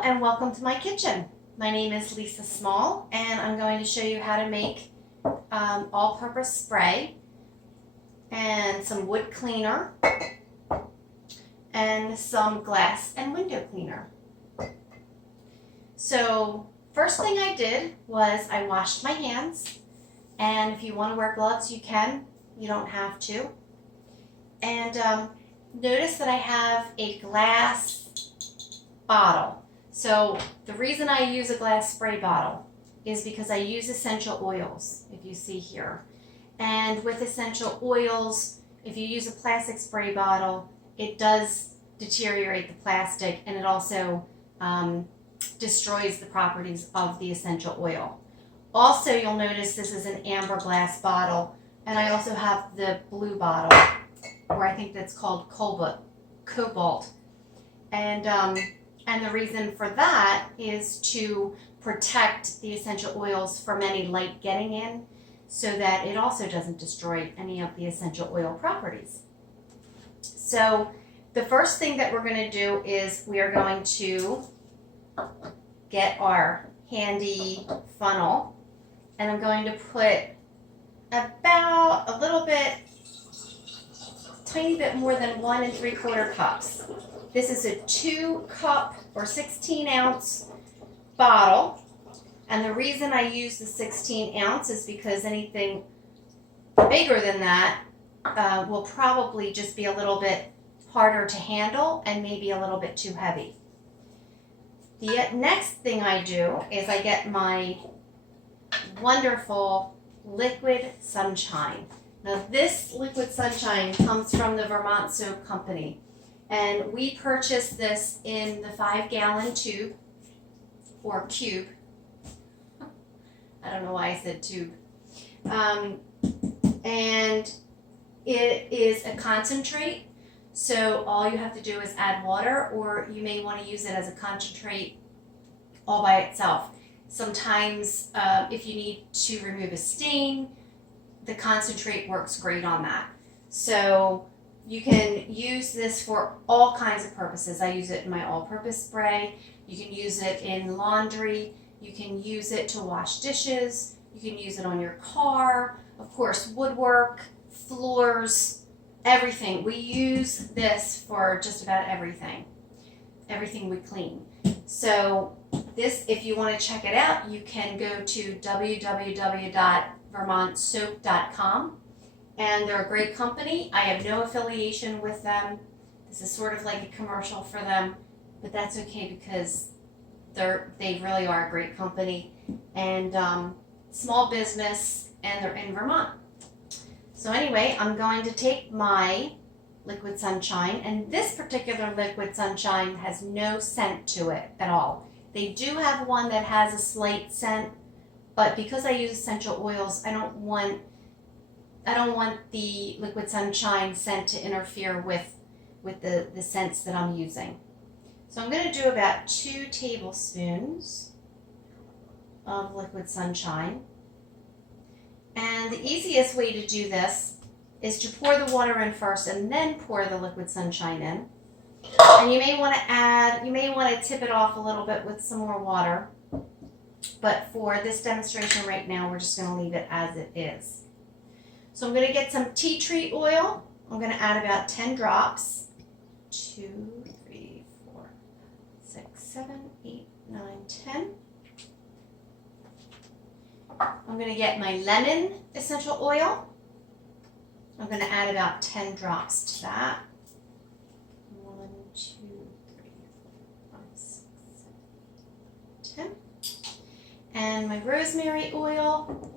Hello and welcome to my kitchen. My name is Lisa Small and I'm going to show you how to make all-purpose spray and some wood cleaner and some glass and window cleaner. So first thing I did was I washed my hands, and if you want to wear gloves you can, you don't have to. And notice that I have a glass bottle. So the reason I use a glass spray bottle is because I use essential oils, if you see here. And with essential oils, if you use a plastic spray bottle, it does deteriorate the plastic, and it also destroys the properties of the essential oil. Also, you'll notice this is an amber glass bottle, and I also have the blue bottle, or I think that's called cobalt. And the reason for that is to protect the essential oils from any light getting in, so that it also doesn't destroy any of the essential oil properties. So the first thing that we're going to do is we are going to get our handy funnel, and I'm going to put about a little bit, tiny bit more than 1 3/4 cups. This is a 2-cup or 16-ounce bottle, and the reason I use the 16 ounce is because anything bigger than that will probably just be a little bit harder to handle and maybe a little bit too heavy. The next thing I do is I get my wonderful liquid sunshine. Now this liquid sunshine comes from the Vermont Soap Company, and we purchased this in the 5-gallon tube or cube. I don't know why I said tube. And it is a concentrate, so all you have to do is add water, or you may want to use it as a concentrate all by itself. Sometimes if you need to remove a stain, the concentrate works great on that. So you can use this for all kinds of purposes. I use it in my all-purpose spray. You can use it in laundry. You can use it to wash dishes. You can use it on your car. Of course, woodwork, floors, everything. We use this for just about everything. Everything we clean. So this, if you want to check it out, you can go to www.vermontsoap.com. And they're a great company. I have no affiliation with them. This is sort of like a commercial for them, but that's okay because they really are a great company, and small business, and they're in Vermont. So anyway, I'm going to take my liquid sunshine, and this particular liquid sunshine has no scent to it at all. They do have one that has a slight scent, but because I use essential oils, I don't want the liquid sunshine scent to interfere with the scents that I'm using. So I'm going to do about 2 tablespoons of liquid sunshine. And the easiest way to do this is to pour the water in first and then pour the liquid sunshine in. And you may want to tip it off a little bit with some more water. But for this demonstration right now, we're just going to leave it as it is. So I'm going to get some tea tree oil. I'm going to add about 10 drops. 2, 3, 4, 6, 7, 8, 9, 10. I'm going to get my lemon essential oil. I'm going to add about 10 drops to that. 1, 2, 3, 4, 5, 6, 7, 10. And my rosemary oil.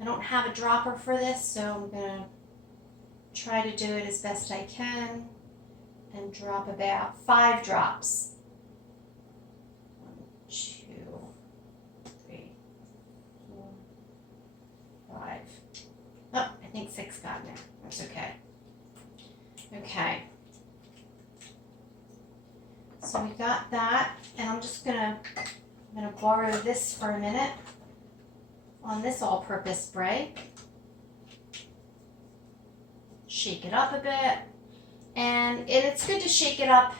I don't have a dropper for this, so I'm going to try to do it as best I can and drop about 5 drops. 1, 2, 3, 4, 5. Oh, I think 6 got in there. That's okay. Okay. So we got that, and I'm gonna borrow this for a minute on this all-purpose spray. Shake it up a bit, and it's good to shake it up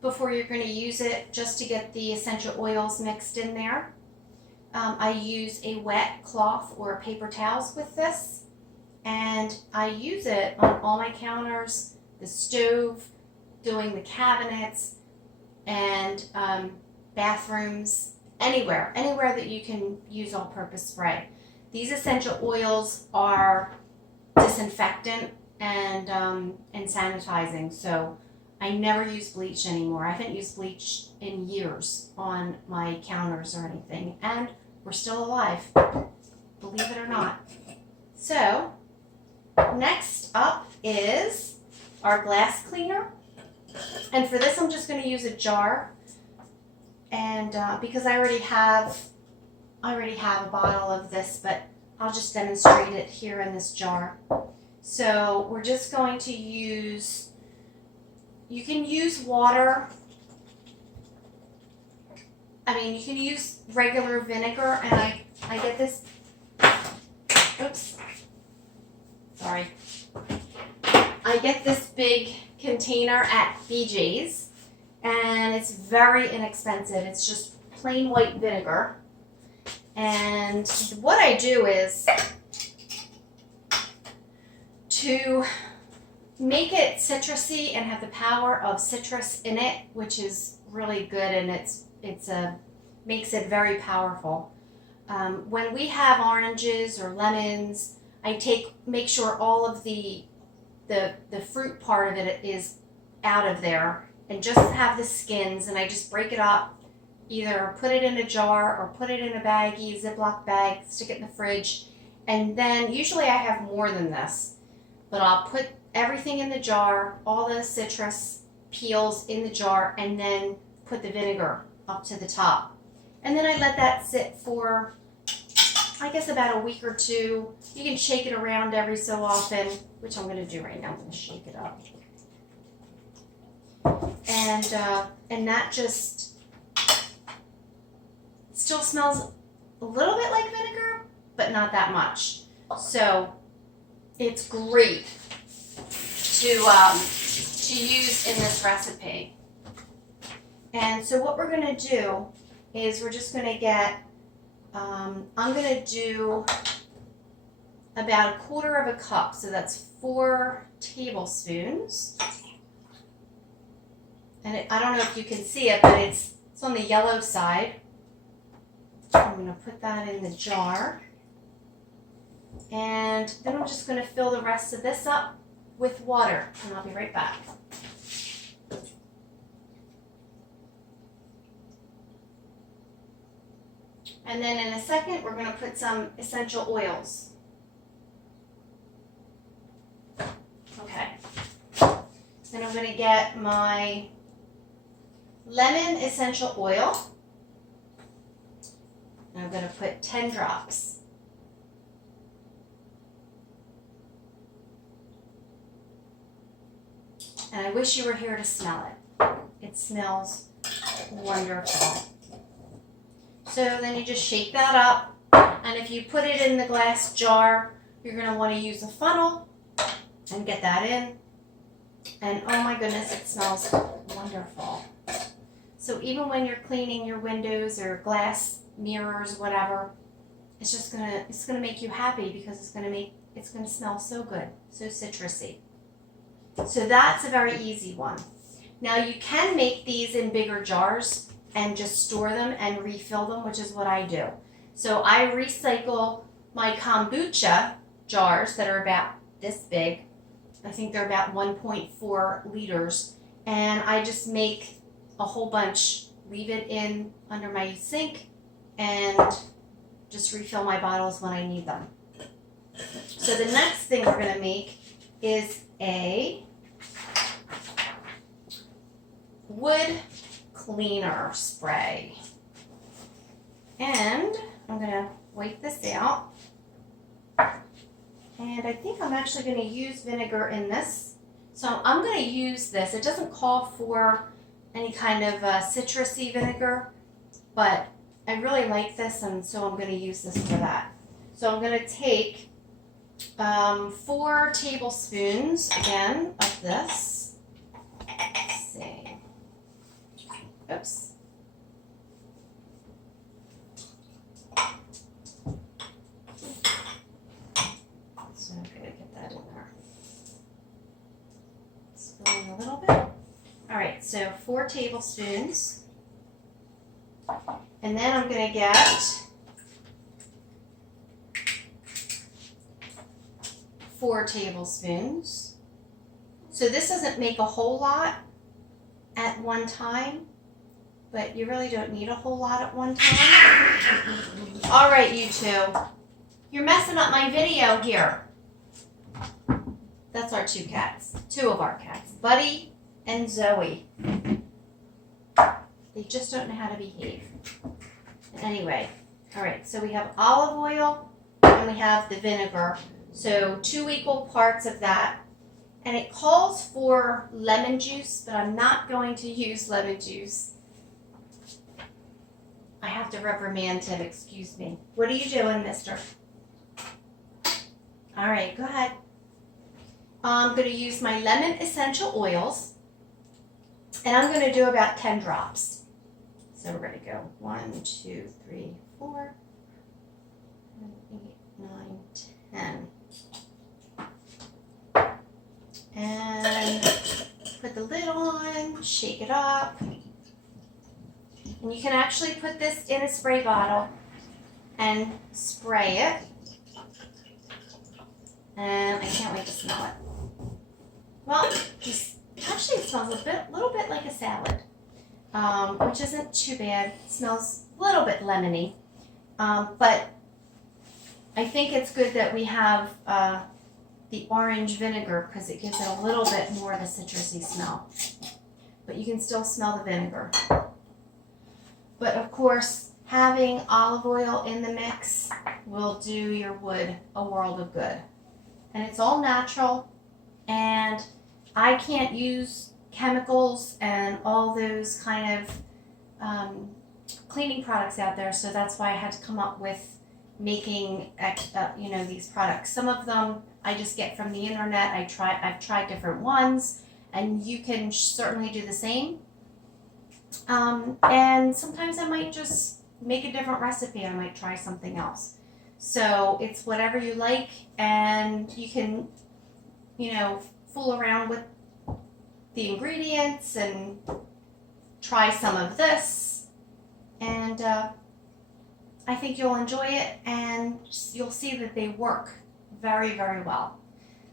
before you're going to use it, just to get the essential oils mixed in there. I use a wet cloth or paper towels with this, and I use it on all my counters, the stove, doing the cabinets, and bathrooms, anywhere that you can use all-purpose spray. These essential oils are disinfectant and sanitizing, so I never use bleach anymore. I haven't used bleach in years on my counters or anything, and we're still alive, believe it or not. So next up is our glass cleaner, and for this I'm just going to use a jar, and because I already have a bottle of this, but I'll just demonstrate it here in this jar. So we're just going to use, you can use water, you can use regular vinegar, and I get this, oops, sorry. I get this big container at BJ's, and it's very inexpensive. It's just plain white vinegar. And what I do is, to make it citrusy and have the power of citrus in it, which is really good, and it's makes it very powerful. When we have oranges or lemons, I make sure all of the fruit part of it is out of there, and just have the skins, and I just break it up, either put it in a jar or put it in a baggie, Ziploc bag, stick it in the fridge, and then usually I have more than this, but I'll put everything in the jar, all the citrus peels in the jar, and then put the vinegar up to the top. And then I let that sit for, I guess, about a week or two. You can shake it around every so often, which I'm going to do right now. I'm going to shake it up. And that just still smells a little bit like vinegar, but not that much. So it's great to use in this recipe. And so what we're going to do is we're just going to get, I'm going to do about 1/4 cup, so that's 4 tablespoons. And I don't know if you can see it, but it's on the yellow side. I'm going to put that in the jar. And then I'm just going to fill the rest of this up with water, and I'll be right back. And then in a second, we're going to put some essential oils. Okay. Then I'm going to get my lemon essential oil. And I'm going to put 10 drops. And I wish you were here to smell it. It smells wonderful. So then you just shake that up, and if you put it in the glass jar, you're going to want to use a funnel and get that in. And oh my goodness, it smells wonderful. So even when you're cleaning your windows or glass mirrors, whatever, it's gonna make you happy, because it's gonna smell so good, so citrusy. So that's a very easy one. Now you can make these in bigger jars and just store them and refill them, which is what I do. So I recycle my kombucha jars that are about this big. I think they're about 1.4 liters. And I just make a whole bunch, leave it in under my sink, and just refill my bottles when I need them. So the next thing we're going to make is a wood cleaner spray. And I'm going to wipe this out. And I think I'm actually going to use vinegar in this. So I'm going to use this. It doesn't call for any kind of citrusy vinegar, but I really like this, and so I'm going to use this for that. So I'm going to take 4 tablespoons again of this. Let's see. Oops. So I'm going to get that in there. Spilling a little bit. All right, so 4 tablespoons. And then I'm going to get 4 tablespoons. So this doesn't make a whole lot at one time, but you really don't need a whole lot at one time. All right, you two. You're messing up my video here. That's our 2 cats. 2 of our cats. Buddy and Zoe. They just don't know how to behave. Anyway, all right, so we have olive oil and we have the vinegar. So 2 equal parts of that. And it calls for lemon juice, but I'm not going to use lemon juice. I have to reprimand him, excuse me. What are you doing, mister? All right, go ahead. I'm going to use my lemon essential oils. And I'm going to do about 10 drops. So we're going to go 1, 2, 3, 4, 8, 9, 10. And put the lid on, shake it up. And you can actually put this in a spray bottle and spray it. And I can't wait to smell it. Well, actually it smells a little bit like a salad, which isn't too bad. It smells a little bit lemony. But I think it's good that we have the orange vinegar because it gives it a little bit more of a citrusy smell. But you can still smell the vinegar. But of course, having olive oil in the mix will do your wood a world of good. And it's all natural, and I can't use chemicals and all those kind of cleaning products out there, so that's why I had to come up with making these products. Some of them I just get from the internet. I've tried different ones, and you can certainly do the same. And sometimes I might just make a different recipe. I might try something else. So it's whatever you like, and you can, fool around with the ingredients and try some of this. And I think you'll enjoy it, and you'll see that they work very, very well.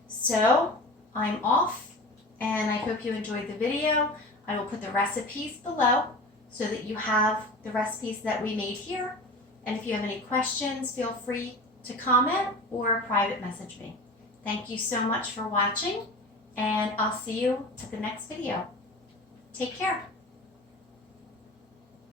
So I'm off, and I hope you enjoyed the video. I will put the recipes below so that you have the recipes that we made here. And if you have any questions, feel free to comment or private message me. Thank you so much for watching, and I'll see you at the next video. Take care.